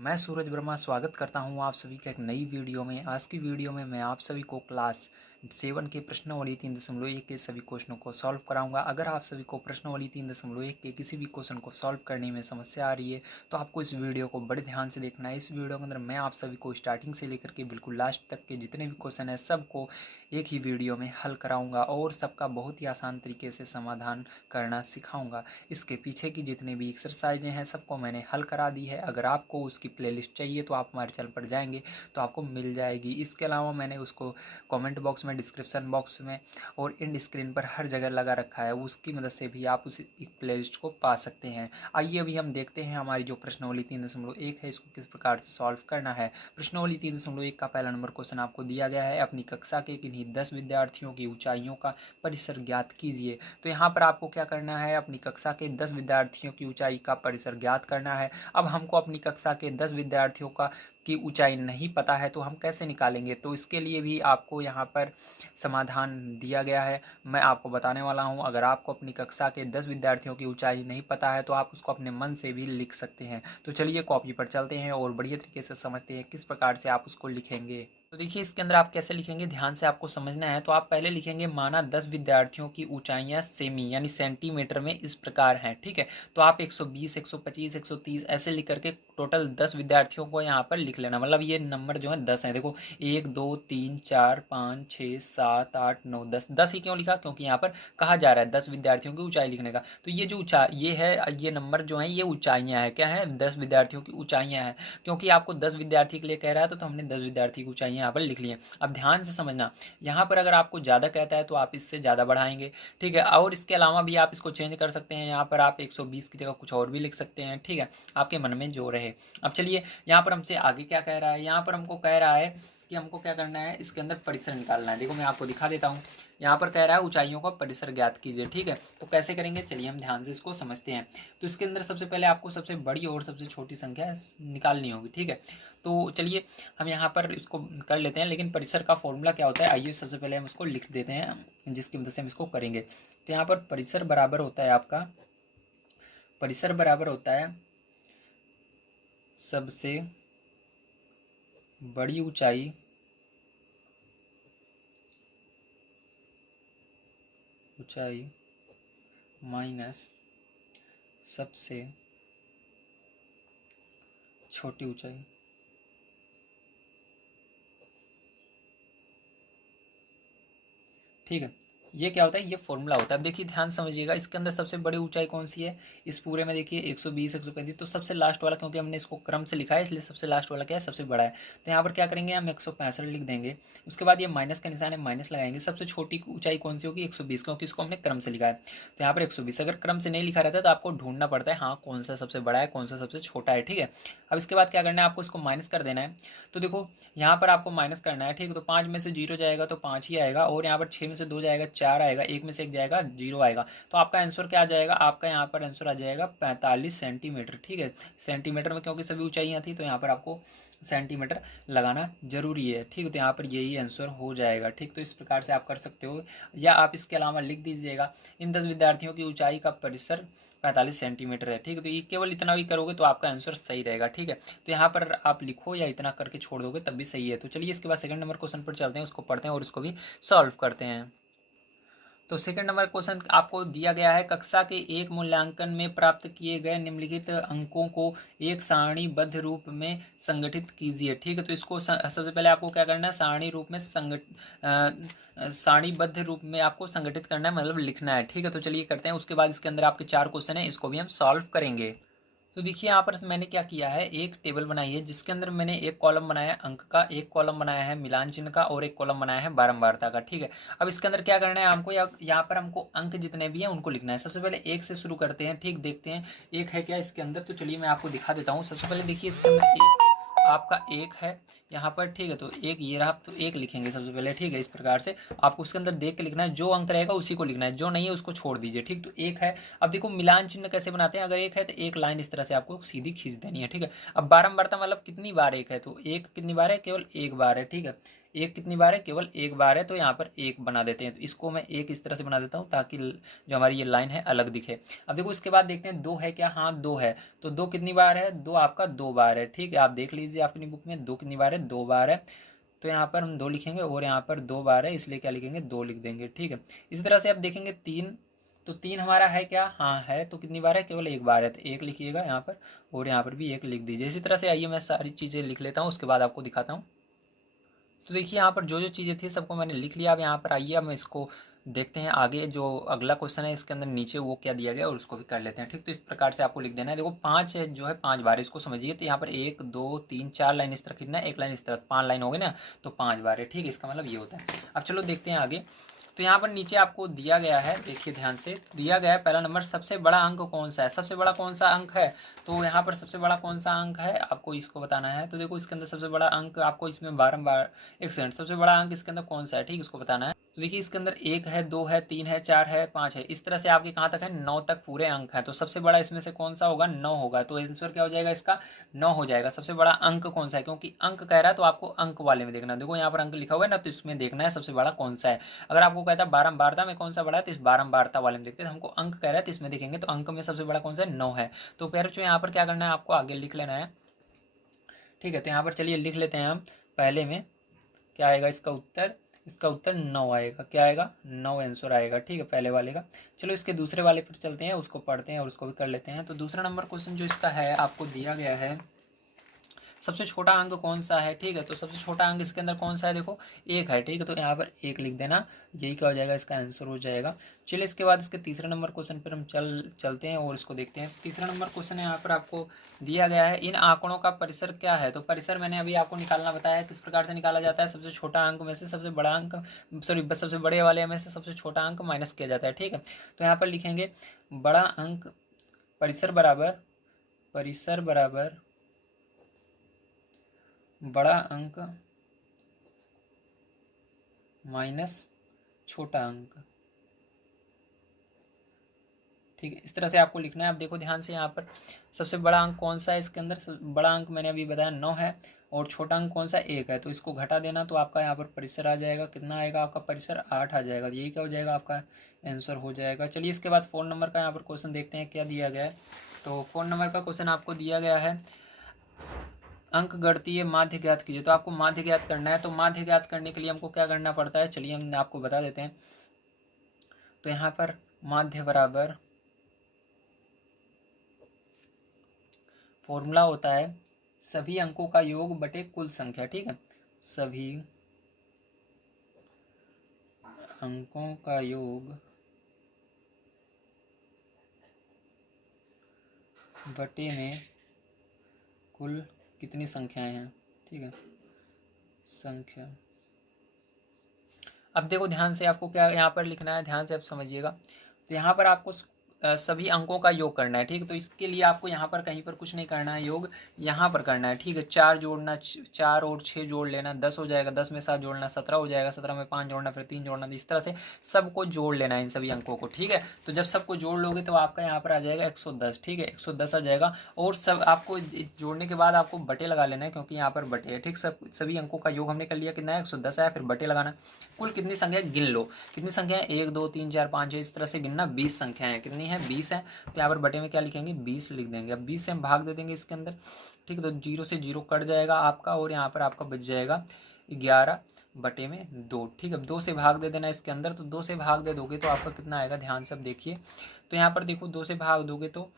मैं सूरज वर्मा स्वागत करता हूं आप सभी का एक नई वीडियो में। आज की वीडियो में मैं आप सभी को क्लास 7 के प्रश्नावली 3.1 के सभी क्वेश्चनों को सॉल्व कराऊंगा। अगर आप सभी को प्रश्नावली 3.1 के किसी भी क्वेश्चन को सॉल्व करने में समस्या आ रही है तो आपको इस वीडियो को बड़े ध्यान से देखना है। इस वीडियो के अंदर मैं आप सभी को स्टार्टिंग से लेकर के बिल्कुल लास्ट तक के जितने भी क्वेश्चन हैं सबको एक ही वीडियो में हल कराऊँगा और सबका बहुत ही आसान तरीके से समाधान करना सिखाऊँगा। इसके पीछे की जितने भी एक्सरसाइजें हैं सबको मैंने हल करा दी है। अगर आपको उसकी प्लेलिस्ट चाहिए तो आप हमारे चैनल पर जाएंगे तो आपको मिल जाएगी। इसके अलावा मैंने उसको कमेंट बॉक्स में, डिस्क्रिप्शन बॉक्स में और इन स्क्रीन पर हर जगह लगा रखा है। उसकी मदद से भी आप उस प्लेलिस्ट को पा सकते हैं। आइए अभी हम देखते हैं हमारी जो प्रश्नावली 3.1 है इसको किस प्रकार से सॉल्व करना है। प्रश्नावली 3.1 का पहला नंबर क्वेश्चन आपको दिया गया है, अपनी कक्षा के किन्हीं 10 विद्यार्थियों की ऊंचाइयों का परिसर ज्ञात कीजिए। तो यहाँ पर आपको क्या करना है, अपनी कक्षा के 10 विद्यार्थियों की ऊंचाई का परिसर ज्ञात करना है। अब हमको अपनी कक्षा के 10 विद्यार्थियों की ऊंचाई नहीं पता है तो हम कैसे निकालेंगे, तो इसके लिए भी आपको यहाँ पर समाधान दिया गया है, मैं आपको बताने वाला हूँ। अगर आपको अपनी कक्षा के 10 विद्यार्थियों की ऊंचाई नहीं पता है तो आप उसको अपने मन से भी लिख सकते हैं। तो चलिए कॉपी पर चलते हैं और बढ़िया तरीके से समझते हैं किस प्रकार से आप उसको लिखेंगे। तो देखिए इसके अंदर आप कैसे लिखेंगे, ध्यान से आपको समझना है। तो आप पहले लिखेंगे माना 10 विद्यार्थियों की ऊंचाइयां सेमी यानी सेंटीमीटर में इस प्रकार हैं, ठीक है। तो आप 120, 125, 130 ऐसे लिख करके टोटल 10 विद्यार्थियों को यहाँ पर लिख लेना। मतलब ये नंबर जो है 10 है। देखो 1 2 3 4 5 6 7 8 9 10। 10 ही क्यों लिखा, क्योंकि यहाँ पर कहा जा रहा है 10 विद्यार्थियों की ऊंचाई लिखने का। तो ये जो ऊंचाई ये है, ये नंबर जो है ये ऊंचाइयाँ है। क्या है, 10 विद्यार्थियों की ऊंचाइयाँ हैं। क्योंकि आपको 10 विद्यार्थी के लिए कह रहा है तो हमने 10 विद्यार्थी की ऊंचाई यहाँ पर लिख ली है। अब ध्यान से समझना, यहाँ पर अगर आपको ज़्यादा कहता है तो आप इससे ज़्यादा बढ़ाएंगे, ठीक है। और इसके अलावा भी आप इसको चेंज कर सकते हैं। यहाँ पर आप 120 की जगह कुछ और भी लिख सकते हैं, ठीक है, आपके मन में जो रहे। अब चलिए यहाँ पर हमसे आगे क्या कह रहा है, यहाँ पर हमको कह रहा है कि हमको क्या करना है, इसके अंदर परिसर निकालना है। देखो मैं आपको दिखा देता हूँ। यहाँ पर कह रहा है ऊंचाइयों का परिसर ज्ञात कीजिए, ठीक है। तो कैसे करेंगे, चलिए हम ध्यान से इसको समझते हैं। तो इसके अंदर सबसे पहले आपको सबसे बड़ी और सबसे छोटी संख्या निकालनी होगी, ठीक है। तो चलिए हम यहाँ पर इसको कर लेते हैं, लेकिन परिसर का फॉर्मूला क्या होता है आइए सबसे पहले हम इसको लिख देते हैं जिसकी मदद से हम इसको करेंगे। तो यहाँ पर परिसर बराबर होता है आपका, परिसर बराबर होता है सबसे बड़ी ऊंचाई माइनस सबसे छोटी ऊंचाई। ठीक है, ये क्या होता है, ये फॉर्मूला होता है। अब देखिए ध्यान समझिएगा, इसके अंदर सबसे बड़ी ऊंचाई कौन सी है, इस पूरे में देखिए 120, 135। तो सबसे लास्ट वाला, क्योंकि हमने इसको क्रम से लिखा है इसलिए सबसे लास्ट वाला क्या है, सबसे बड़ा है। तो यहाँ पर क्या करेंगे, हम 165 लिख देंगे। उसके बाद ये माइनस का निशान है, माइनस लगाएंगे। सबसे छोटी ऊंचाई कौन सी होगी, 120, क्योंकि इसको हमने क्रम से लिखा है। तो यहाँ पर 120, अगर क्रम से नहीं लिखा रहता है तो आपको ढूंढना पड़ता है हाँ कौन सा सबसे बड़ा है कौन सा सबसे छोटा है, ठीक है। अब इसके बाद क्या करना है, आपको इसको माइनस कर देना है। तो देखो यहाँ पर आपको माइनस करना है, ठीक है। तो 5 में से 0 जाएगा तो 5 ही आएगा, और यहाँ पर 6 में से 2 जाएगा 4 आएगा, 1 में से 1 जाएगा 0 आएगा। तो आपका आंसर क्या आ जाएगा, आपका यहाँ पर आंसर आ जाएगा 45 सेंटीमीटर, ठीक है। सेंटीमीटर में क्योंकि सभी ऊंचाइयाँ थी तो यहाँ पर आपको सेंटीमीटर लगाना जरूरी है, ठीक है। तो यहाँ पर यही आंसर हो जाएगा, ठीक। तो इस प्रकार से आप कर सकते हो, या आप इसके अलावा लिख दीजिएगा इन 10 विद्यार्थियों की ऊंचाई का परिसर 45 सेंटीमीटर है, ठीक है। तो ये केवल इतना भी करोगे तो आपका आंसर सही रहेगा, ठीक है। तो यहाँ पर आप लिखो या इतना करके छोड़ दोगे तब भी सही है। तो चलिए इसके बाद सेकंड नंबर क्वेश्चन पर चलते हैं, उसको पढ़ते हैं और उसको भी सॉल्व करते हैं। तो सेकंड नंबर क्वेश्चन आपको दिया गया है, कक्षा के एक मूल्यांकन में प्राप्त किए गए निम्नलिखित अंकों को एक सारणीबद्ध रूप में संगठित कीजिए, ठीक है। तो इसको सबसे पहले आपको क्या करना है, सारणीबद्ध रूप में आपको संगठित करना है, मतलब लिखना है, ठीक है। तो चलिए करते हैं। उसके बाद इसके अंदर आपके 4 क्वेश्चन है, इसको भी हम सॉल्व करेंगे। तो देखिए यहाँ पर मैंने क्या किया है, एक टेबल बनाई है जिसके अंदर मैंने एक कॉलम बनाया है अंक का, एक कॉलम बनाया है मिलान चिन्ह का, और एक कॉलम बनाया है बारंबारता का, ठीक है। अब इसके अंदर क्या करना है हमको, यहाँ पर हमको अंक जितने भी हैं उनको लिखना है। सबसे पहले 1 से शुरू करते हैं, ठीक, देखते हैं 1 है क्या इसके अंदर। तो चलिए मैं आपको दिखा देता हूँ। सबसे पहले देखिए इसके अंदर आपका 1 है यहाँ पर, ठीक है। तो 1 ये रहा, तो 1 लिखेंगे सबसे पहले, ठीक है। इस प्रकार से आपको उसके अंदर देख के लिखना है, जो अंक रहेगा उसी को लिखना है, जो नहीं है उसको छोड़ दीजिए, ठीक। तो 1 है। अब देखो मिलान चिन्ह कैसे बनाते हैं, अगर 1 है तो एक लाइन इस तरह से आपको सीधी खींच देनी है, ठीक है। अब बारंबारता मतलब कितनी बार 1 है, तो 1 कितनी बार है, केवल एक बार है, ठीक है। एक कितनी बार है, केवल एक बार है, तो यहाँ पर एक बना देते हैं। तो इसको मैं एक इस तरह से बना देता हूँ ताकि जो हमारी ये लाइन है अलग दिखे। अब देखो इसके बाद देखते हैं 2 है क्या, हाँ 2 है। तो 2 कितनी बार है, 2 आपका 2 बार है। ठीक है, आप देख लीजिए अपनी बुक में 2 कितनी बार है, 2 बार है। तो यहाँ पर हम 2 लिखेंगे और यहाँ पर 2 बार है, इसलिए क्या लिखेंगे, 2 लिख देंगे। ठीक है, इसी तरह से आप देखेंगे 3, तो 3 हमारा है क्या, हाँ है। तो कितनी बार है, केवल एक बार है, तो 1 लिखिएगा यहाँ पर, और यहाँ पर भी 1 लिख दीजिए। इसी तरह से आइए मैं सारी चीज़ें लिख लेता हूँ, उसके बाद आपको दिखाता हूँ। तो देखिए यहाँ पर जो जो चीज़ें थी सबको मैंने लिख लिया। अब यहाँ पर आइए अब इसको देखते हैं आगे, जो अगला क्वेश्चन है इसके अंदर नीचे वो क्या दिया गया और उसको भी कर लेते हैं। ठीक, तो इस प्रकार से आपको लिख देना है। देखो 5 है जो है 5 बार, इसको समझिए। तो यहाँ पर 1 2 3 4 लाइन इस तरह खींचना है, 1 लाइन इस तरह, 5 लाइन हो गई ना, तो 5 बार है। ठीक है, इसका मतलब ये होता है। अब चलो देखते हैं आगे। तो यहाँ पर नीचे आपको दिया गया है, देखिए ध्यान से दिया गया है पहला नंबर, सबसे बड़ा अंक कौन सा है, सबसे बड़ा कौन सा अंक है। तो यहाँ पर सबसे बड़ा कौन सा अंक है आपको इसको बताना है। तो देखो इसके अंदर सबसे बड़ा अंक आपको इसमें बारंबार, एक सेकंड, सबसे बड़ा अंक इसके अंदर कौन सा है, ठीक, इसको बताना है। तो देखिए इसके अंदर 1 है, 2 है, 3 है, 4 है, 5 है, इस तरह से आपके कहाँ तक है, 9 तक पूरे अंक है। तो सबसे बड़ा इसमें से कौन सा होगा, 9 होगा। तो आंसर क्या हो जाएगा इसका, 9 हो जाएगा। सबसे बड़ा अंक कौन सा है, क्योंकि अंक कह रहा है तो आपको अंक वाले में देखना है। देखो यहाँ पर अंक लिखा हुआ है ना, तो इसमें देखना है सबसे बड़ा कौन सा है। अगर आपको कहता है बारंबारता में कौन सा बड़ा है, तो इस बारंबारता वाले में देखते हैं। हमको अंक कह रहा है तो इसमें देखेंगे, तो अंक में सबसे बड़ा कौन सा है, 9 है। तो पैर जो यहाँ पर क्या करना है, आपको आगे लिख लेना है। ठीक है, तो यहाँ पर चलिए लिख लेते हैं हम पहले में, क्या आएगा इसका उत्तर, इसका उत्तर 9 आएगा। क्या आएगा, 9 आंसर आएगा। ठीक है, पहले वाले का। चलो इसके दूसरे वाले पर चलते हैं, उसको पढ़ते हैं और उसको भी कर लेते हैं। तो दूसरा नंबर क्वेश्चन जो इसका है आपको दिया गया है, सबसे छोटा अंक कौन सा है। ठीक है, तो सबसे छोटा अंक इसके अंदर कौन सा है, देखो 1 है। ठीक है, तो यहाँ पर 1 लिख देना, यही क्या हो जाएगा, इसका आंसर हो जाएगा। चलिए इसके बाद इसके तीसरे नंबर क्वेश्चन पर हम चलते हैं और इसको देखते हैं। तीसरा नंबर क्वेश्चन है, यहाँ पर आपको दिया गया है, इन आंकड़ों का परिसर क्या है। तो परिसर मैंने अभी आपको निकालना बताया, किस प्रकार से निकाला जाता है, सबसे छोटा अंक में से सबसे बड़ा अंक, सॉरी सबसे बड़े वाले में से सबसे छोटा अंक माइनस किया जाता है। ठीक है, तो यहाँ पर लिखेंगे बड़ा अंक परिसर बराबर, परिसर बराबर बड़ा अंक माइनस छोटा अंक। ठीक है, इस तरह से आपको लिखना है। अब देखो ध्यान से, यहाँ पर सबसे बड़ा अंक कौन सा है इसके अंदर, बड़ा अंक मैंने अभी बताया 9 है, और छोटा अंक कौन सा 1 है। तो इसको घटा देना, तो आपका यहाँ पर परिसर आ जाएगा, कितना आएगा आपका परिसर, 8 आ जाएगा। यही क्या हो जाएगा, आपका आंसर हो जाएगा। चलिए इसके बाद 4 नंबर का यहाँ पर क्वेश्चन देखते हैं क्या दिया गया है। तो 4 नंबर का क्वेश्चन आपको दिया गया है, अंक गणितीय माध्य ज्ञात कीजिए। तो आपको माध्य ज्ञात करना है। तो माध्य ज्ञात करने के लिए हमको क्या करना पड़ता है, चलिए हम आपको बता देते हैं। तो यहाँ पर माध्य बराबर फॉर्मूला होता है सभी अंकों का योग बटे कुल संख्या। ठीक है, सभी अंकों का योग बटे में कुल कितनी संख्याएं हैं। ठीक है, संख्या। अब देखो ध्यान से, आपको क्या यहाँ पर लिखना है, ध्यान से आप समझिएगा। तो यहाँ पर आपको सभी अंकों का योग करना है। ठीक है, तो इसके लिए आपको यहाँ पर कहीं पर कुछ नहीं करना है, योग यहाँ पर करना है। ठीक है, 4 जोड़ना, 4 और 6 जोड़ लेना, 10 हो जाएगा, 10 में 7 जोड़ना 17 हो जाएगा, 17 में 5 जोड़ना, फिर 3 जोड़ना। तो इस तरह से सबको जोड़ लेना है, इन सभी अंकों को। ठीक है, तो जब सबको जोड़ लोगे तो आपका यहाँ पर आ जाएगा 110। ठीक है, 110 आ जाएगा। और सब आपको जोड़ने के बाद आपको बटे लगा लेना है, क्योंकि यहाँ पर बटे है। ठीक, सभी अंकों का योग हमने कर लिया, कितना है 110 आया, फिर बटे लगाना। कुल कितनी संख्या गिन लो, कितनी संख्या है, 1 2 3 4 5 6, इस तरह से गिनना, 20 संख्या है। कितनी है, 20 है। तो यहाँ पर बटे में क्या लिखेंगे, 20 लिख देंगे। अब 20 से हम भाग दे देंगे इसके अंदर। ठीक है, तो 0 से 0 कट जाएगा आपका, और यहाँ पर आपका बच जाएगा 11 बटे में 2। ठीक है, 2 से भाग दे देना इसके अंदर। तो 2 से भाग दे दोगे तो आपका कितना आएगा, ध्यान से अब देखिए। तो यहाँ पर देखो 2 से भाग दोगे तो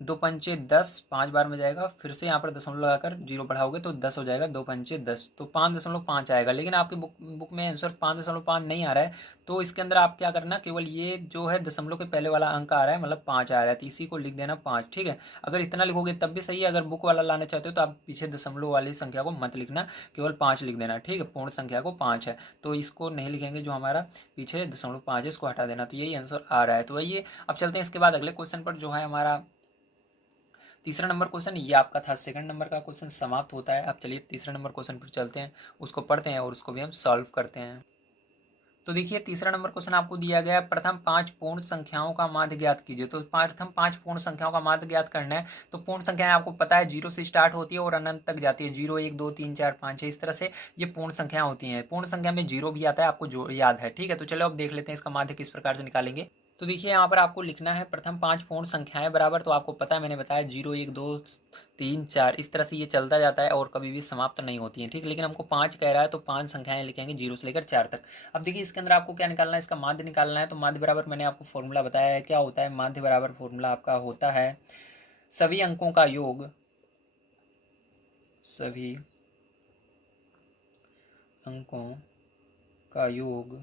2 पंचे 10, 5 बार में जाएगा, फिर से यहाँ पर दशमलव लगाकर 0 बढ़ाओगे तो 10 हो जाएगा, 2 पंचे 10, तो 5.5 आएगा। लेकिन आपकी बुक में आंसर 5.5 नहीं आ रहा है, तो इसके अंदर आप क्या करना, केवल ये जो है दशमलव के पहले वाला अंक आ रहा है, मतलब 5 आ रहा है, तो इसी को लिख देना 5। ठीक है, अगर इतना लिखोगे तब भी सही है, अगर बुक वाला लाना चाहते हो तो आप पीछे दशमलव वाली संख्या को मत लिखना, केवल 5 लिख देना। ठीक है, पूर्ण संख्या को 5 है, तो इसको नहीं लिखेंगे, जो हमारा पीछे दशमलव 5 है इसको हटा देना। तो यही आंसर आ रहा है। तो वही, अब चलते हैं इसके बाद अगले क्वेश्चन पर, जो है हमारा तीसरा नंबर क्वेश्चन। ये आपका था, सेकंड नंबर का क्वेश्चन समाप्त होता है। अब चलिए तीसरे नंबर क्वेश्चन पर चलते हैं, उसको पढ़ते हैं और उसको भी हम सॉल्व करते हैं। तो देखिए तीसरा नंबर क्वेश्चन आपको दिया गया है, प्रथम 5 पूर्ण संख्याओं का माध्य ज्ञात कीजिए। तो प्रथम 5 पूर्ण संख्याओं का माध्य ज्ञात करना है। तो पूर्ण संख्याएं आपको पता है 0 से स्टार्ट होती है और अनंत तक जाती है, 0 1 2 3 4 5 6, इस तरह से ये पूर्ण संख्याएं होती हैं। पूर्ण संख्या में 0 भी आता है, आपको जो याद है, ठीक है। तो चलो अब देख लेते हैं इसका माध्य किस प्रकार से निकालेंगे। तो देखिए यहाँ पर आपको लिखना है प्रथम 5 पूर्ण संख्याएं बराबर, तो आपको पता है मैंने बताया 0 1 2 3 4, इस तरह से ये चलता जाता है और कभी भी समाप्त नहीं होती है, ठीक। लेकिन हमको 5 कह रहा है तो 5 संख्याएं लिखेंगे 0 से लेकर 4 तक। अब देखिए इसके अंदर आपको क्या निकालना है, इसका माध्य निकालना है। तो माध्य बराबर मैंने आपको फॉर्मूला बताया है, क्या होता है माध्य बराबर, फॉर्मूला आपका होता है सभी अंकों का योग, सभी अंकों का योग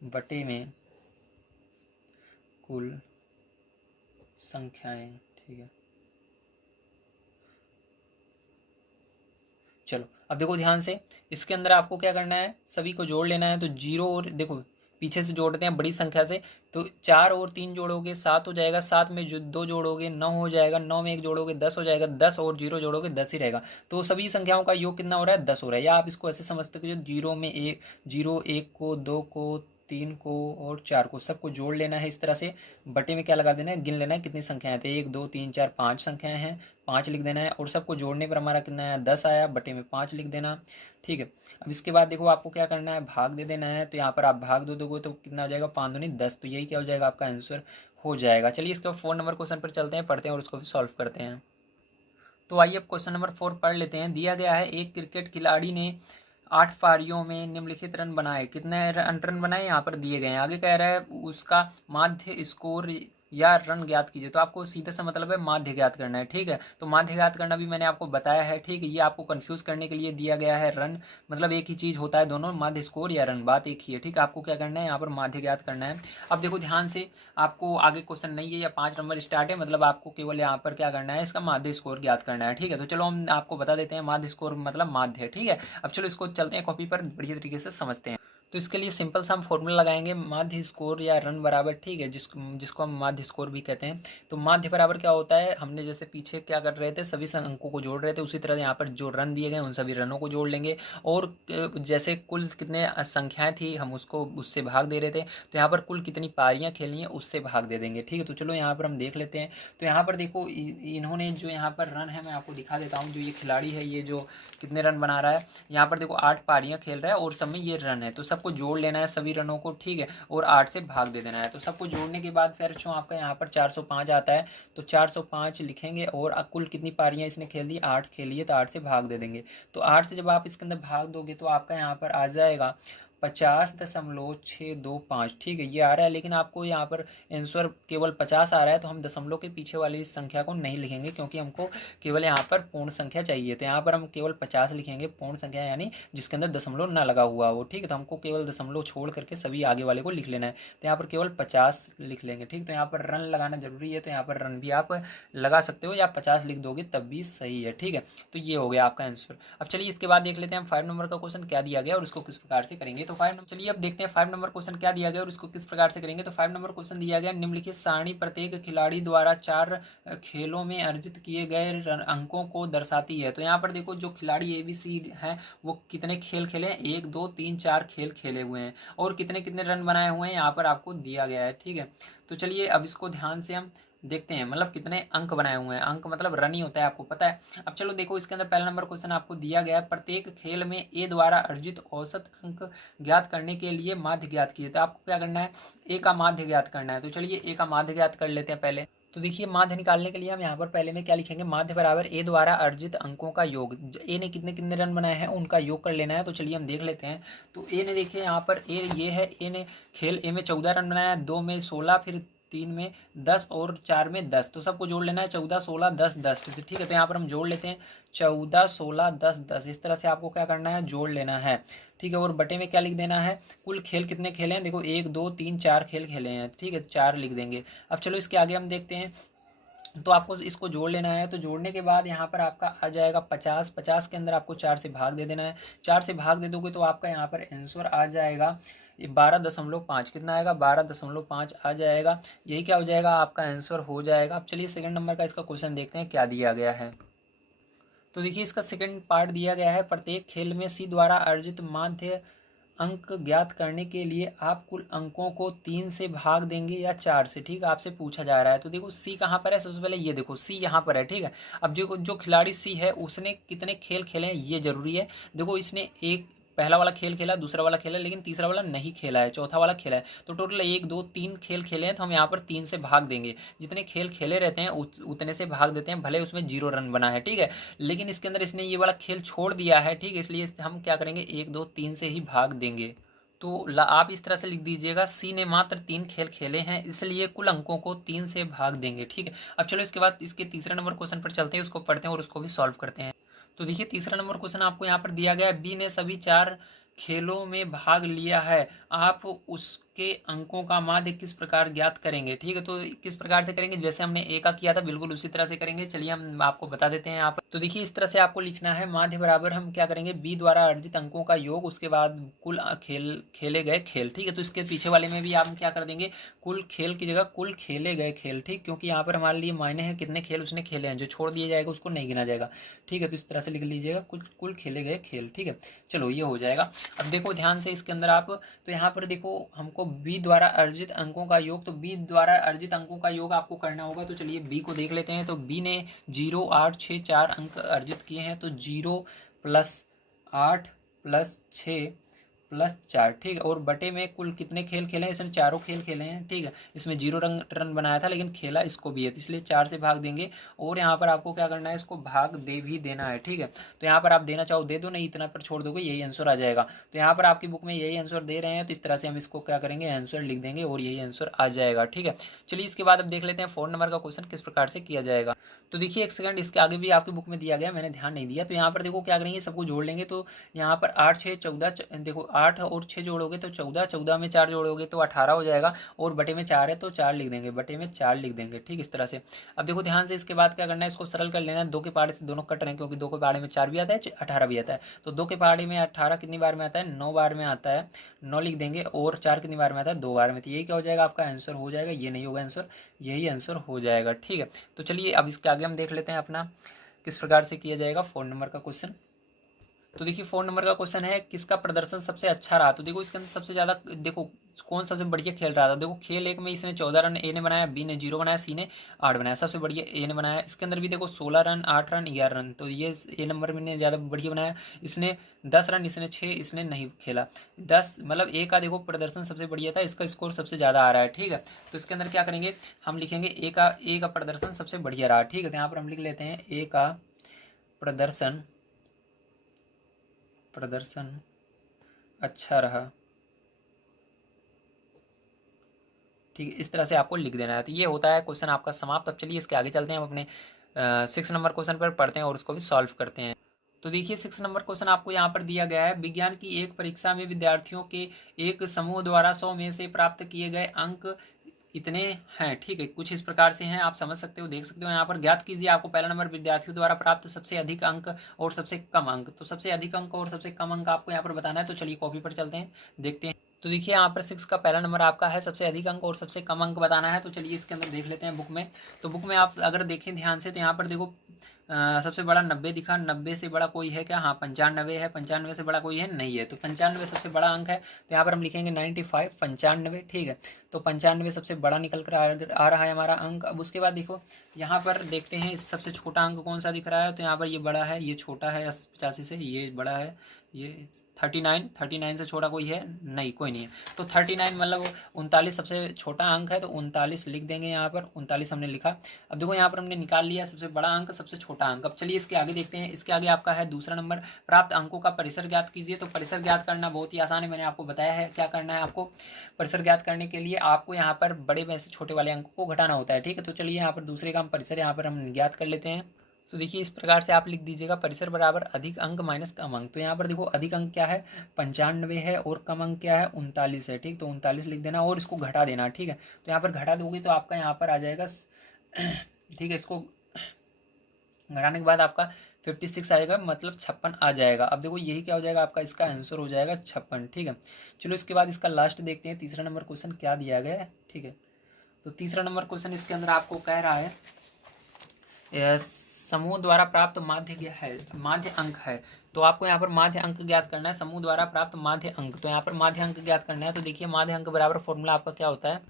बटे में कुल संख्याएं, ठीक है। चलो अब देखो ध्यान से, इसके अंदर आपको क्या करना है, सभी को जोड़ लेना है। तो 0 और देखो पीछे से जोड़ते हैं बड़ी संख्या से, तो 4 और 3 जोड़ोगे 7 हो जाएगा, 7 में जो 2 जोड़ोगे 9 हो जाएगा, 9 में 1 जोड़ोगे 10 हो जाएगा, 10 और 0 जोड़ोगे 10 ही रहेगा। तो सभी संख्याओं का योग कितना हो रहा है, 10 हो रहा है। या आप इसको ऐसे समझते हो कि जो 0 में 1, 0 1 को, 2 को, 3 को और 4 को, सबको जोड़ लेना है इस तरह से। बटे में क्या लगा देना है, गिन लेना है कितनी संख्याएं थे, 1 2 3 4 5 संख्याएं हैं, 5 लिख देना है। और सबको जोड़ने पर हमारा कितना आया, 10 आया, बटे में 5 लिख देना, ठीक है। अब इसके बाद देखो आपको क्या करना है, भाग दे देना है। तो यहाँ पर आप भाग दो दोगे तो कितना हो जाएगा, 5 दूनी 10, तो यही क्या हो जाएगा, आपका आंसर हो जाएगा। चलिए इसके बाद 4 नंबर क्वेश्चन पर चलते हैं, पढ़ते हैं और उसको भी सॉल्व करते हैं। तो आइए अब क्वेश्चन नंबर 4 पढ़ लेते हैं। दिया गया है एक क्रिकेट खिलाड़ी ने 8 पारियों में निम्नलिखित रन बनाए, कितने रन बनाए यहाँ पर दिए गए हैं। आगे कह रहा है उसका माध्य स्कोर या रन ज्ञात कीजिए। तो आपको सीधा सा मतलब है माध्य ज्ञात करना है, ठीक है। तो माध्य ज्ञात करना भी मैंने आपको बताया है, ठीक है। ये आपको कंफ्यूज करने के लिए दिया गया है, रन मतलब एक ही चीज़ होता है दोनों, माध्य स्कोर या रन, बात एक ही है, ठीक है। आपको क्या करना है, यहाँ पर माध्य ज्ञात करना है। अब देखो ध्यान से, आपको आगे क्वेश्चन नहीं है या 5 नंबर स्टार्ट है, मतलब आपको केवल यहाँ पर क्या करना है, इसका माध्य स्कोर ज्ञात करना है, ठीक है। तो चलो हम आपको बता देते हैं माध्य स्कोर मतलब माध्य है, ठीक है। अब चलो इसको चलते हैं कॉपी पर, बढ़िया तरीके से समझते हैं। तो इसके लिए सिंपल सा हम फॉर्मूला लगाएंगे, माध्य स्कोर या रन बराबर, ठीक है, जिसको हम माध्य स्कोर भी कहते हैं। तो माध्य बराबर क्या होता है, हमने जैसे पीछे क्या कर रहे थे, सभी अंकों को जोड़ रहे थे, उसी तरह यहाँ पर जो रन दिए गए उन सभी रनों को जोड़ लेंगे। और जैसे कुल कितने संख्याएं थी हम उसको उससे भाग दे रहे थे, तो यहाँ पर कुल कितनी पारियाँ खेलनी है उससे भाग दे देंगे, ठीक है। तो चलो यहाँ पर हम देख लेते हैं। तो यहाँ पर देखो इन्होंने जो यहाँ पर रन है, मैं आपको दिखा देता हूँ। जो ये खिलाड़ी है, ये जो कितने रन बना रहा है, यहाँ पर देखो 8 पारियाँ खेल रहा है और सब में ये रन है। तो सबको जोड़ लेना है सभी रनों को, ठीक है, और 8 से भाग दे देना है। तो सबको जोड़ने के बाद फिर जो आपका यहाँ पर 405 आता है, तो 405 लिखेंगे। और कुल कितनी पारियाँ इसने खेल दी, 8 खेली है, तो 8 से भाग दे देंगे। तो 8 से जब आप इसके अंदर भाग दोगे तो आपका यहाँ पर आ जाएगा 50.625, ठीक है, ये आ रहा है। लेकिन आपको यहाँ पर आंसर केवल 50 आ रहा है, तो हम दशमलव के पीछे वाली संख्या को नहीं लिखेंगे, क्योंकि हमको केवल यहाँ पर पूर्ण संख्या चाहिए। तो यहाँ पर हम केवल 50 लिखेंगे, पूर्ण संख्या यानी जिसके अंदर दशमलव ना लगा हुआ हो, ठीक है। तो हमको केवल दशमलव छोड़ करके सभी आगे वाले को लिख लेना है। तो यहाँ पर केवल 50 लिख लेंगे, ठीक। तो यहाँ पर रन लगाना जरूरी है, तो यहाँ पर रन भी आप लगा सकते हो, या 50 लिख दोगे तब भी सही है, ठीक है। तो ये हो गया आपका आंसर। अब चलिए इसके बाद देख लेते हैं हम 5 नंबर का क्वेश्चन क्या दिया गया और उसको किस प्रकार से करेंगे। तो 5 नंबर, चलिए अब देखते हैं 5 नंबर क्वेश्चन क्या दिया गया और इसको किस प्रकार से करेंगे। तो 5 नंबर क्वेश्चन दिया गया, निम्नलिखित सारणी प्रत्येक खिलाड़ी द्वारा 4 खेलों में अर्जित किए गए अंकों को दर्शाती है। तो यहाँ पर देखो जो खिलाड़ी ABC हैं वो कितने खेल खेले हैं, 1 2 3 4 खेल खेले हुए हैं, और कितने कितने रन बनाए हुए हैं यहाँ पर आपको दिया गया है, ठीक है। तो चलिए अब इसको ध्यान से हम देखते हैं, मतलब कितने अंक बनाए हुए हैं। अंक मतलब रन ही होता है, आपको पता है। अब चलो देखो इसके अंदर पहला नंबर क्वेश्चन आपको दिया गया है, प्रत्येक खेल में ए द्वारा अर्जित औसत अंक ज्ञात करने के लिए माध्य ज्ञात किए। तो आपको क्या करना है, ए का माध्य ज्ञात करना है। तो चलिए ए का माध्य ज्ञात कर लेते हैं पहले। तो देखिए माध्य निकालने के लिए हम यहाँ पर पहले में क्या लिखेंगे, माध्य बराबर ए द्वारा अर्जित अंकों का योग। ए ने कितने कितने रन बनाए हैं उनका योग कर लेना है। तो चलिए हम देख लेते हैं। तो ए ने देखिए यहाँ पर ए ये है, ए ने खेल ए में 14 रन बनाया, 2 में 16, फिर 3 में 10 और 4 में 10। तो सबको जोड़ लेना है, 14 16 10 10, ठीक है। तो यहाँ पर हम जोड़ लेते हैं 14 16 10 10, इस तरह से आपको क्या करना है, जोड़ लेना है, ठीक है। और बटे में क्या लिख देना है, कुल खेल कितने खेले हैं, देखो 1 2 3 4 खेल खेले हैं, ठीक है, 4 लिख देंगे। अब चलो इसके आगे हम देखते हैं। तो आपको इसको जोड़ लेना है। तो जोड़ने के बाद यहाँ पर आपका आ जाएगा 50, 50 के अंदर आपको 4 से भाग दे देना है। 4 से भाग दे दोगे तो आपका यहाँ पर आंसर आ जाएगा 12.5, कितना आएगा, 12.5 आ जाएगा। यही क्या हो जाएगा, आपका आंसर हो जाएगा। अब चलिए सेकंड नंबर का इसका क्वेश्चन देखते हैं क्या दिया गया है। तो देखिए इसका सेकंड पार्ट दिया गया है, प्रत्येक खेल में सी द्वारा अर्जित माध्य अंक ज्ञात करने के लिए आप कुल अंकों को 3 से भाग देंगे या 4 से, ठीक है, आपसे पूछा जा रहा है। तो देखो सी कहाँ पर है, सबसे पहले ये देखो सी यहाँ पर है, ठीक है। अब जो जो खिलाड़ी सी है उसने कितने खेल खेले हैं ये जरूरी है। देखो इसने एक पहला वाला खेल खेला, दूसरा वाला खेला, लेकिन तीसरा वाला नहीं खेला है, चौथा वाला खेला है। तो टोटल 1 2 3 खेल खेले हैं, तो हम यहाँ पर 3 से भाग देंगे। जितने खेल खेले रहते हैं उतने से भाग देते हैं, भले उसमें 0 रन बना है, ठीक है। लेकिन इसके अंदर इसने ये वाला खेल छोड़ दिया है, ठीक है, इसलिए हम क्या करेंगे 1 2 3 से ही भाग देंगे। तो आप इस तरह से लिख दीजिएगा, सी ने मात्र 3 खेल खेले हैं, इसलिए कुल अंकों को 3 से भाग देंगे, ठीक है। अब चलो इसके बाद इसके तीसरे नंबर क्वेश्चन पर चलते हैं, उसको पढ़ते हैं और उसको भी सॉल्व करते हैं। तो देखिए तीसरा नंबर क्वेश्चन आपको यहाँ पर दिया गया है, बी ने सभी 4 खेलों में भाग लिया है, आप उसके अंकों का माध्य किस प्रकार ज्ञात करेंगे, ठीक है। तो किस प्रकार से करेंगे, जैसे हमने ए का किया था बिल्कुल उसी तरह से करेंगे। चलिए हम आपको बता देते हैं यहाँ पर। तो देखिए इस तरह से आपको लिखना है, माध्य बराबर हम क्या करेंगे, बी द्वारा अर्जित अंकों का योग, उसके बाद कुल खेले गए खेल, ठीक है। तो इसके पीछे वाले में भी आप क्या कर देंगे, कुल खेल की जगह कुल खेले गए खेल, ठीक, क्योंकि यहाँ पर हमारे लिए मायने हैं कितने खेल उसने खेले हैं, जो छोड़ दिया जाएगा उसको नहीं गिना जाएगा, ठीक है। तो इस तरह से लिख लीजिएगा, कुल खेले गए खेल, ठीक है। चलो ये हो जाएगा। अब देखो ध्यान से इसके अंदर आप, तो यहाँ पर देखो हमको बी द्वारा अर्जित अंकों का योग, तो बी द्वारा अर्जित अंकों का योग आपको करना होगा। तो चलिए बी को देख लेते हैं। तो बी ने 0 8 6 4 अंक अर्जित किए हैं, तो 0 + 8 + 6 + 4, ठीक है। और बटे में कुल कितने खेल खेले हैं, इसने चारों खेल खेले हैं, ठीक है। इसमें 0 रन बनाया था, लेकिन खेला इसको भी है, तो इसलिए 4 से भाग देंगे। और यहाँ पर आपको क्या करना है, इसको भाग दे भी देना है, ठीक है। तो यहाँ पर आप देना चाहो दे दो, नहीं इतना पर छोड़ दोगे यही आंसर आ जाएगा। तो यहाँ पर आपकी बुक में यही आंसर दे रहे हैं, तो इस तरह से हम इसको क्या करेंगे, आंसर लिख देंगे और यही आंसर आ जाएगा, ठीक है। चलिए इसके बाद अब देख लेते हैं 4 नंबर का क्वेश्चन किस प्रकार से किया जाएगा। तो देखिए एक सेकंड, इसके आगे भी आपकी बुक में दिया गया, मैंने ध्यान नहीं दिया। तो यहाँ पर देखो क्या करेंगे, सबको जोड़ लेंगे। तो यहाँ पर 8 6 14, देखो 8 और 6 जोड़ोगे तो 14, 14 में 4 जोड़ोगे तो 18 हो जाएगा, और बटे में 4 है तो 4 लिख देंगे, बटे में 4 लिख देंगे, ठीक इस तरह से। अब देखो ध्यान से इसके बाद क्या करना है, इसको सरल कर लेना है। 2 के पहाड़े से दोनों कट रहे हैं, क्योंकि 2 के पहाड़े में 4 भी आता है 18 भी आता है। तो 2 के पहाड़े में 18 कितनी बार में आता है, 9 बार में आता है, 9 लिख देंगे। और 4 कितनी बार में आता है, 2 बार में। तो ये क्या हो जाएगा, आपका आंसर हो जाएगा, ये नहीं होगा आंसर, यही आंसर हो जाएगा, ठीक है। तो चलिए अब इसके आगे हम देख लेते हैं अपना किस प्रकार से किया जाएगा 4 नंबर का क्वेश्चन। तो देखिए 4 नंबर का क्वेश्चन है, किसका प्रदर्शन सबसे अच्छा रहा। तो देखो इसके अंदर सबसे ज़्यादा देखो कौन सबसे बढ़िया खेल रहा था। देखो खेल एक में इसने 14 रन ए ने बनाया, बी ने 0 बनाया, सी ने 8 बनाया, सबसे बढ़िया ए ने बनाया। इसके अंदर भी देखो 16 रन 8 रन 11 रन, तो ये ए नंबर में ने ज़्यादा बढ़िया बनाया। इसने 10 रन, इसने 6, इसने नहीं खेला 10, मतलब ए का देखो प्रदर्शन सबसे बढ़िया था, इसका स्कोर सबसे ज़्यादा आ रहा है, ठीक है। तो इसके अंदर क्या करेंगे, हम लिखेंगे ए का प्रदर्शन सबसे बढ़िया रहा, ठीक है। तो यहाँ पर हम लिख लेते हैं ए का प्रदर्शन अच्छा रहा, ठीक है। इस तरह से आपको लिख देना है। तो ये होता है क्वेश्चन आपका समाप्त। अब चलिए इसके आगे चलते हैं, हम अपने 6 नंबर क्वेश्चन पर पढ़ते हैं और उसको भी सॉल्व करते हैं। तो देखिए 6 नंबर क्वेश्चन आपको यहाँ पर दिया गया है, विज्ञान की एक परीक्षा में विद्यार्थियों के एक समूह द्वारा 100 में से प्राप्त किए गए अंक इतने हैं, ठीक है। कुछ इस प्रकार से हैं, आप समझ सकते हो, देख सकते हो। यहाँ पर ज्ञात कीजिए, आपको पहला नंबर विद्यार्थियों द्वारा प्राप्त सबसे अधिक अंक और सबसे कम अंक। तो सबसे अधिक अंक और सबसे कम अंक आपको यहाँ पर बताना है। तो चलिए कॉपी पर चलते हैं, देखते हैं। तो देखिए यहाँ पर 6 का पहला नंबर आपका है, सबसे अधिक अंक और सबसे कम अंक बताना है। तो चलिए इसके अंदर देख लेते हैं बुक में। तो बुक में आप अगर देखें ध्यान से, तो यहाँ पर देखो सबसे बड़ा 90 दिखा, 90 से बड़ा कोई है क्या, हाँ 95 है, 95 से बड़ा कोई है नहीं है, तो 95 सबसे बड़ा अंक है। तो यहाँ पर हम लिखेंगे 95 95, ठीक है। तो 95 सबसे बड़ा निकल कर आ रहा है हमारा अंक। अब उसके बाद देखो यहाँ पर देखते हैं सबसे छोटा अंक कौन सा दिख रहा है। तो यहाँ पर ये बड़ा है, ये छोटा है 85 से, ये बड़ा है, ये 39 से छोटा कोई है नहीं, कोई नहीं है। तो 39 मतलब 39 सबसे छोटा अंक है, तो 39 लिख देंगे यहाँ पर, 39 हमने लिखा। अब देखो यहाँ पर हमने निकाल लिया सबसे बड़ा अंक सबसे छोटा अंक। अब चलिए इसके आगे देखते हैं। इसके आगे आपका है दूसरा नंबर, प्राप्त अंकों का परिसर ज्ञात कीजिए। तो परिसर ज्ञात करना बहुत ही आसान है, मैंने आपको बताया है क्या करना है। आपको परिसर ज्ञात करने के लिए आपको यहाँ पर बड़े में से छोटे वाले अंकों को घटाना होता है, ठीक है। तो चलिए यहाँ पर दूसरे का परिसर यहाँ पर हम ज्ञात कर लेते हैं। तो देखिए इस प्रकार से आप लिख दीजिएगा, परिसर बराबर अधिक अंक माइनस कम अंक। तो यहाँ पर देखो अधिक अंक क्या है, 95 है, और कम अंक क्या है, 39 है, ठीक। तो 39 लिख देना और इसको घटा देना, ठीक है। तो यहाँ पर घटा दोगे तो आपका यहाँ पर आ जाएगा, ठीक है। इसको घटाने के बाद आपका 56 आएगा, मतलब 56 आ जाएगा। अब देखो यही क्या हो जाएगा, आपका इसका आंसर हो जाएगा 56, ठीक है। चलो इसके बाद इसका लास्ट देखते हैं, तीसरा नंबर क्वेश्चन क्या दिया गया है, ठीक है। तो तीसरा नंबर क्वेश्चन इसके अंदर आपको कह रहा है समूह द्वारा प्राप्त माध्य है, माध्य अंक है। तो आपको यहाँ पर माध्य अंक ज्ञात करना है, समूह द्वारा प्राप्त माध्य अंक। तो यहाँ पर माध्य अंक ज्ञात करना है। तो देखिए माध्य अंक बराबर फॉर्मूला आपका क्या होता है,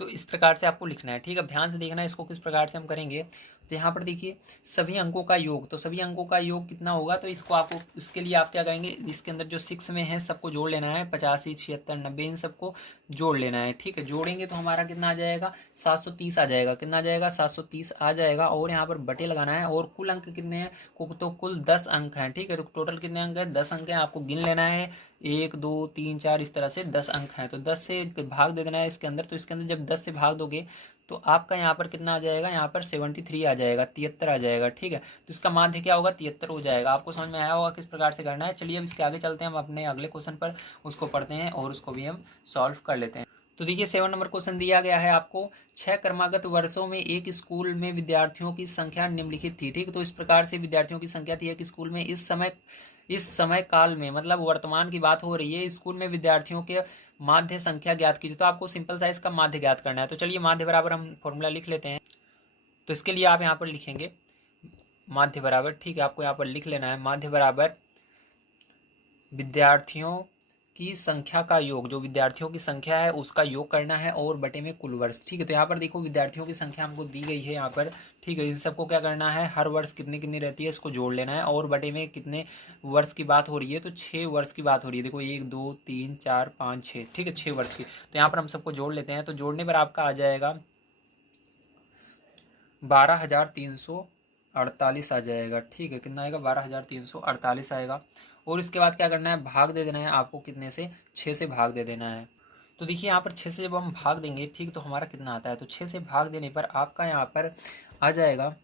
तो इस प्रकार से आपको लिखना है। ठीक है, ध्यान से देखना है इसको किस प्रकार से हम करेंगे। तो यहाँ पर देखिए सभी अंकों का योग, तो सभी अंकों का योग कितना होगा, तो इसको आपको, इसके लिए आप क्या करेंगे, इसके अंदर जो 6 में है सबको जोड़ लेना है, 85, 76, 90 इन सबको जोड़ लेना है। ठीक है, जोड़ेंगे तो हमारा कितना आ जाएगा, 730 आ जाएगा। कितना आ जाएगा, 730 आ जाएगा। और यहाँ पर बटे लगाना है। और कुल अंक कितने हैं, तो कुल 10 अंक हैं। ठीक है, तो टोटल कितने अंक हैं, 10 अंक हैं। आपको गिन लेना है, 1 2 3 4 इस तरह से 10 अंक हैं। तो 10 से भाग दे देना है इसके अंदर। तो इसके अंदर जब 10 से भाग दोगे तो आपका यहाँ पर कितना आ जाएगा, यहाँ पर 73 आ जाएगा, 73 आ जाएगा। ठीक है, तो इसका माध्य क्या होगा, 73 हो जाएगा। आपको समझ में आया होगा किस प्रकार से करना है। चलिए अब इसके आगे चलते हैं, हम अपने अगले क्वेश्चन पर उसको पढ़ते हैं और उसको भी हम सॉल्व कर लेते हैं। तो देखिए 7 नंबर क्वेश्चन दिया गया है आपको, 6 क्रमागत वर्षों में एक स्कूल में विद्यार्थियों की संख्या निम्नलिखित थी। ठीक, तो इस प्रकार से विद्यार्थियों की संख्या थी एक स्कूल में, इस समय काल में, मतलब वर्तमान की बात हो रही है, स्कूल में विद्यार्थियों के माध्य संख्या ज्ञात कीजिए। तो आपको सिंपल सा इसका माध्य ज्ञात करना है। तो चलिए माध्य बराबर हम फॉर्मूला लिख लेते हैं। तो इसके लिए आप यहाँ पर लिखेंगे माध्य बराबर, ठीक है, आपको यहाँ पर लिख लेना है, माध्य बराबर विद्यार्थियों की संख्या का योग, जो विद्यार्थियों की संख्या है उसका योग करना है, और बटे में कुल वर्ष। ठीक है, तो यहाँ पर देखो विद्यार्थियों की संख्या हमको दी गई है यहाँ पर। ठीक है, इन सबको क्या करना है, हर वर्ष कितनी कितनी रहती है इसको जोड़ लेना है, और बटे में कितने वर्ष की बात हो रही है, तो 6 वर्ष की बात हो रही है। देखो 1 2 3 4 5 6, ठीक है, 6 वर्ष की। तो यहाँ पर हम सबको जोड़ लेते हैं। तो जोड़ने पर आपका आ जाएगा 12,348 आ जाएगा। ठीक है, कितना आएगा, 12,348 आएगा। और इसके बाद क्या करना है, भाग दे देना है आपको, कितने से, 6 से भाग दे देना है। तो देखिए यहाँ पर 6 से जब हम भाग देंगे, ठीक, तो हमारा कितना आता है, तो 6 से भाग देने पर आपका यहाँ पर आ जाएगा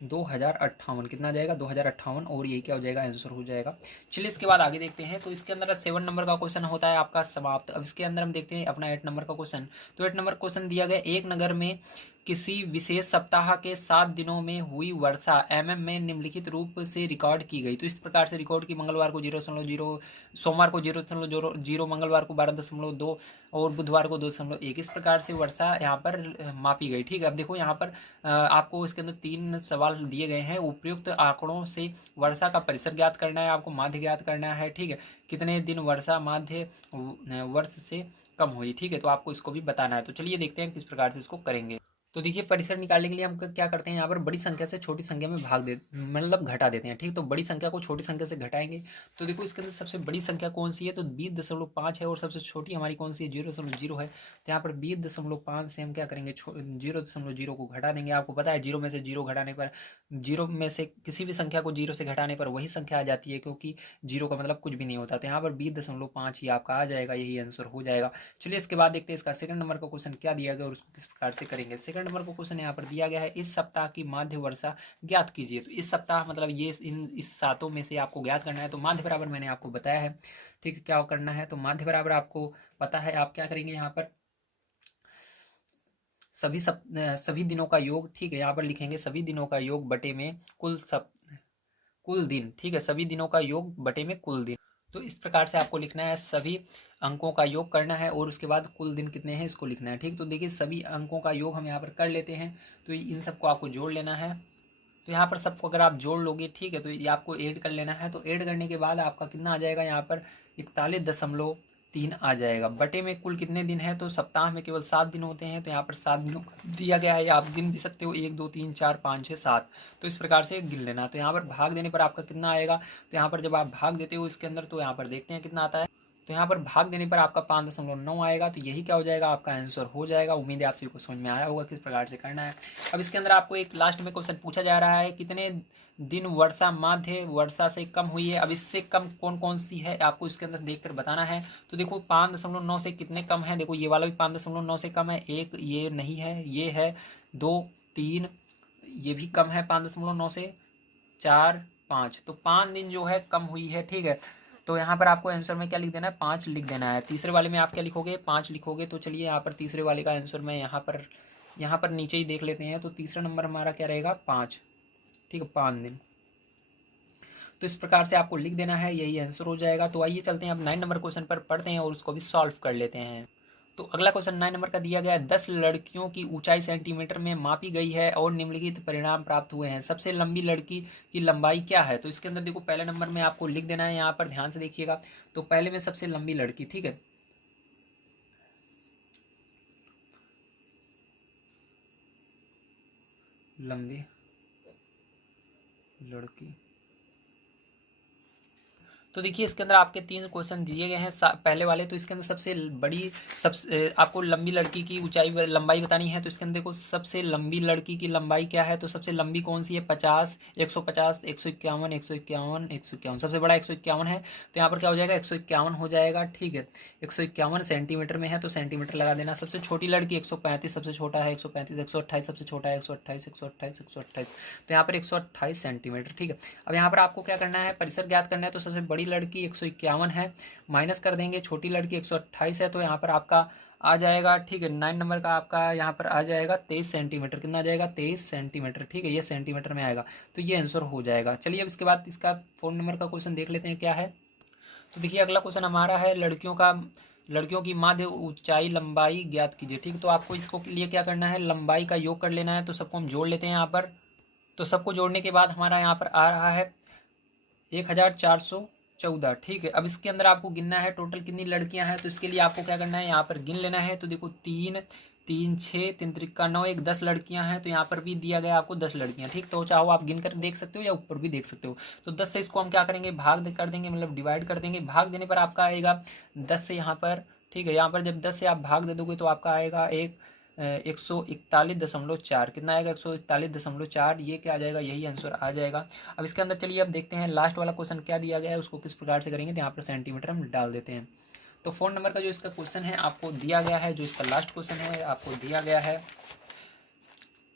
2058। कितना आ जाएगा, 2058। और यही क्या हो जाएगा, आंसर हो जाएगा। चलिए इसके बाद आगे देखते हैं। तो इसके अंदर 7 नंबर का क्वेश्चन होता है आपका समाप्त। अब इसके अंदर हम देखते हैं अपना 8 नंबर का क्वेश्चन। तो 8 नंबर क्वेश्चन दिया गया, एक नगर में किसी विशेष सप्ताह के 7 दिनों में हुई वर्षा mm में निम्नलिखित रूप से रिकॉर्ड की गई। तो इस प्रकार से रिकॉर्ड की, मंगलवार को 0.0, सोमवार को 0.0, मंगलवार को 12.2 और बुधवार को 2.1। इस प्रकार से वर्षा यहाँ पर मापी गई। ठीक है, अब देखो यहाँ पर आपको इसके अंदर 3 सवाल दिए गए हैं। उपयुक्त आंकड़ों से वर्षा का परिसर ज्ञात करना है, आपको माध्य ज्ञात करना है। ठीक है, कितने दिन वर्षा माध्य वर्ष से कम हुई। ठीक है, तो आपको इसको भी बताना है। तो चलिए देखते हैं किस प्रकार से इसको करेंगे। तो देखिए परिसर निकालने के लिए हम क्या करते हैं, यहाँ पर बड़ी संख्या से छोटी संख्या में मतलब घटा देते हैं। ठीक, तो बड़ी संख्या को छोटी संख्या से घटाएंगे। तो देखो इसके अंदर सबसे बड़ी संख्या कौन सी है, तो 20.5 है, और सबसे छोटी हमारी कौन सी है, 0.0 है। तो यहाँ पर 20.5 से हम क्या करेंगे, 0.0 को घटा देंगे। आपको पता है 0 में से 0 घटाने पर, 0 में से किसी भी संख्या को 0 से घटाने पर वही संख्या आ जाती है, क्योंकि 0 का मतलब कुछ भी नहीं होता। तो यहाँ पर 20.5 ही आपका आ जाएगा, यही आंसर हो जाएगा। चलिए इसके बाद देखते हैं इसका सेकंड नंबर का क्वेश्चन क्या दिया गया और उसको किस प्रकार से करेंगे। सेकंड नंबर का क्वेश्चन यहाँ पर दिया गया है, इस सप्ताह की माध्य वर्षा ज्ञात कीजिए। तो इस सप्ताह मतलब ये इस 7 में से आपको ज्ञात करना है। तो माध्य बराबर मैंने आपको बताया है। ठीक है, क्या करना है, तो माध्य बराबर आपको पता है, आप क्या करेंगे, यहाँ पर सभी दिनों का योग। ठीक है, यहाँ पर लिखेंगे सभी दिनों का योग बटे में कुल दिन। ठीक है, सभी दिनों का योग बटे में कुल दिन। तो इस प्रकार से आपको लिखना है, सभी अंकों का योग करना है और उसके बाद कुल दिन कितने हैं इसको लिखना है। ठीक, तो देखिए सभी अंकों का योग हम यहाँ पर कर लेते हैं। तो इन सबको आपको जोड़ लेना है। तो यहाँ पर सबको अगर आप जोड़ लोगे, ठीक है, तो ये आपको ऐड कर लेना है। तो ऐड करने के बाद आपका कितना आ जाएगा, यहाँ पर 41.3 आ जाएगा। बटे में कुल कितने दिन है, तो सप्ताह में केवल 7 दिन होते हैं। तो यहाँ पर 7 दिनों का दिया गया है, आप गिन भी सकते हो, 1 2 3 4 5 6 7। तो इस प्रकार से गिन लेना। तो यहाँ पर भाग देने पर आपका कितना आएगा, तो यहाँ पर जब आप भाग देते हो इसके अंदर, तो यहाँ पर देखते हैं कितना आता है। तो यहाँ पर भाग देने पर आपका 5.9 आएगा। तो यही क्या हो जाएगा, आपका आंसर हो जाएगा। उम्मीद है आप सभी को समझ में आया होगा किस प्रकार से करना है। अब इसके अंदर आपको एक लास्ट में क्वेश्चन पूछा जा रहा है, कितने दिन वर्षा माध्य वर्षा से कम हुई है। अब इससे कम कौन कौन सी है आपको इसके अंदर देखकर बताना है। तो देखो 5.9 से कितने कम है, देखो ये वाला भी 5.9 से कम है, एक ये नहीं है, ये है 2 3, ये भी कम है 5.9 से, 4 5। तो 5 दिन जो है कम हुई है। ठीक है, तो यहाँ पर आपको आंसर में क्या लिख देना है, 5 लिख देना है। तीसरे वाले में आप क्या लिखोगे, 5 लिखोगे। तो चलिए यहाँ पर तीसरे वाले का आंसर मैं यहाँ पर नीचे ही देख लेते हैं। तो तीसरा नंबर हमारा क्या रहेगा, 5। ठीक है, 5 दिन। तो इस प्रकार से आपको लिख देना है, यही आंसर हो जाएगा। तो आइए चलते हैं अब 9 नंबर क्वेश्चन पर पढ़ते हैं और उसको भी सॉल्व कर लेते हैं। तो अगला क्वेश्चन 9 नंबर का दिया गया है, 10 लड़कियों की ऊंचाई सेंटीमीटर में मापी गई है और निम्नलिखित परिणाम प्राप्त हुए हैं। सबसे लंबी लड़की की लंबाई क्या है? तो इसके अंदर देखो पहले नंबर में आपको लिख देना है, यहाँ पर ध्यान से देखिएगा। तो पहले में सबसे लंबी लड़की, ठीक है, लंबी लड़की। तो देखिए इसके अंदर आपके 3 क्वेश्चन दिए गए हैं पहले वाले। तो इसके अंदर सबसे बड़ी सबसे आपको लंबी लड़की की ऊंचाई लंबाई बतानी है। तो इसके अंदर देखो सबसे लंबी लड़की की लंबाई क्या है? तो सबसे लंबी कौन सी है? 50, 150, 151, 151, 151। सबसे बड़ा 151 है। तो यहाँ पर क्या हो जाएगा? 151 हो जाएगा, ठीक है। 151 सेंटीमीटर में है तो सेंटीमीटर लगा देना। सबसे छोटी लड़की 135 सबसे छोटा है, 135, 128 सबसे छोटा है, 128, 128, 128। तो यहाँ पर 128 सेंटीमीटर, ठीक है। अब यहाँ पर आपको क्या करना है? परिसर ज्ञात करना है। तो सबसे बड़ी लड़की 151 है, माइनस कर देंगे छोटी लड़की 128 है, तो यहाँ पर आपका आ जाएगा, ठीक है, 9 नंबर का आपका यहाँ पर आ जाएगा 23 सेंटीमीटर। कितना आ जाएगा? 23 सेंटीमीटर, ठीक है। ये सेंटीमीटर में आएगा, तो ये आंसर हो जाएगा। चलिए अब इसके बाद इसका 4 नंबर का क्वेश्चन देख लेते हैं क्या है। तो देखिए अगला क्वेश्चन हमारा है, लड़कियों की माध्य ऊंचाई लंबाई ज्ञात कीजिए, ठीक। तो आपको इसको लिए क्या करना है? लंबाई का योग कर लेना है। तो सबको हम जोड़ लेते हैं यहाँ पर। तो सबको जोड़ने के बाद हमारा यहाँ पर आ रहा है 1414, ठीक है। अब इसके अंदर आपको गिनना है टोटल कितनी लड़कियां हैं। तो इसके लिए आपको क्या करना है? यहाँ पर गिन लेना है। तो देखो 3, 3, 6, 3 त्रिका 9, 1 10 लड़कियां हैं। तो यहाँ पर भी दिया गया आपको 10 लड़कियां, ठीक। तो चाहो आप गिन कर देख सकते हो या ऊपर भी देख सकते हो। तो 10 से इसको हम क्या करेंगे? भाग कर देंगे, मतलब डिवाइड कर देंगे। भाग देने पर आपका आएगा 10 से यहाँ पर, ठीक है। यहाँ पर जब 10 से आप भाग दे दोगे तो आपका आएगा 141.4। कितना आएगा? 141.4। ये क्या आ जाएगा? यही आंसर आ जाएगा। अब इसके अंदर चलिए अब देखते हैं लास्ट वाला क्वेश्चन क्या दिया गया है, उसको किस प्रकार से करेंगे। तो यहाँ पर सेंटीमीटर हम डाल देते हैं। तो 4 नंबर का जो इसका क्वेश्चन है आपको दिया गया है, जो इसका लास्ट क्वेश्चन है आपको दिया गया है,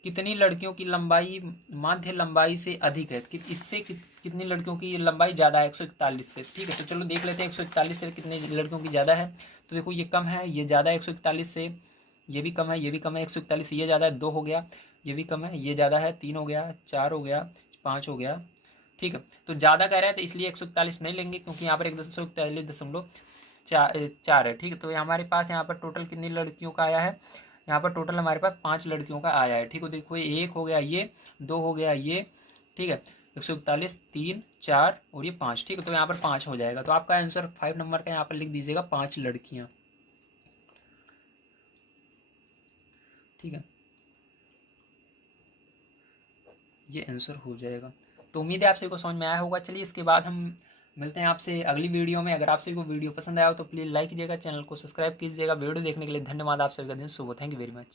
कितनी लड़कियों की लंबाई माध्य लंबाई से अधिक है? इससे कितनी लड़कियों की लंबाई ज़्यादा है? 141 से, ठीक है। तो चलो देख लेते हैं 141 से कितनी लड़कियों की ज़्यादा है। तो देखो ये कम है, ये ज़्यादा है 141 से, ये भी कम है, ये भी कम है। 141 से ये ज़्यादा है, 2 हो गया। ये भी कम है, ये ज़्यादा है, 3 हो गया, 4 हो गया, 5 हो गया, ठीक है। तो ज़्यादा कह रहा है तो इसलिए 141 नहीं लेंगे, क्योंकि यहाँ पर 141.4 है, ठीक है। तो हमारे पास यहाँ पर टोटल कितनी लड़कियों का आया है? यहाँ पर टोटल हमारे पास 5 लड़कियों का आया है, ठीक है। देखो 1 हो गया, ये 2 हो गया, ये, ठीक है। 141, 3, 4 और ये 5, ठीक है। तो यहाँ पर 5 हो जाएगा। तो आपका आंसर 5 नंबर का यहाँ पर लिख दीजिएगा, 5 लड़कियाँ, ठीक है। ये आंसर हो जाएगा। तो उम्मीद है आप सभी को समझ में आया होगा। चलिए इसके बाद हम मिलते हैं आपसे अगली वीडियो में। अगर आप सभी को वीडियो पसंद आया हो तो प्लीज़ लाइक कीजिएगा, चैनल को सब्सक्राइब कीजिएगा। वीडियो देखने के लिए धन्यवाद। आप सभी का दिन शुभ हो। Thank you very much.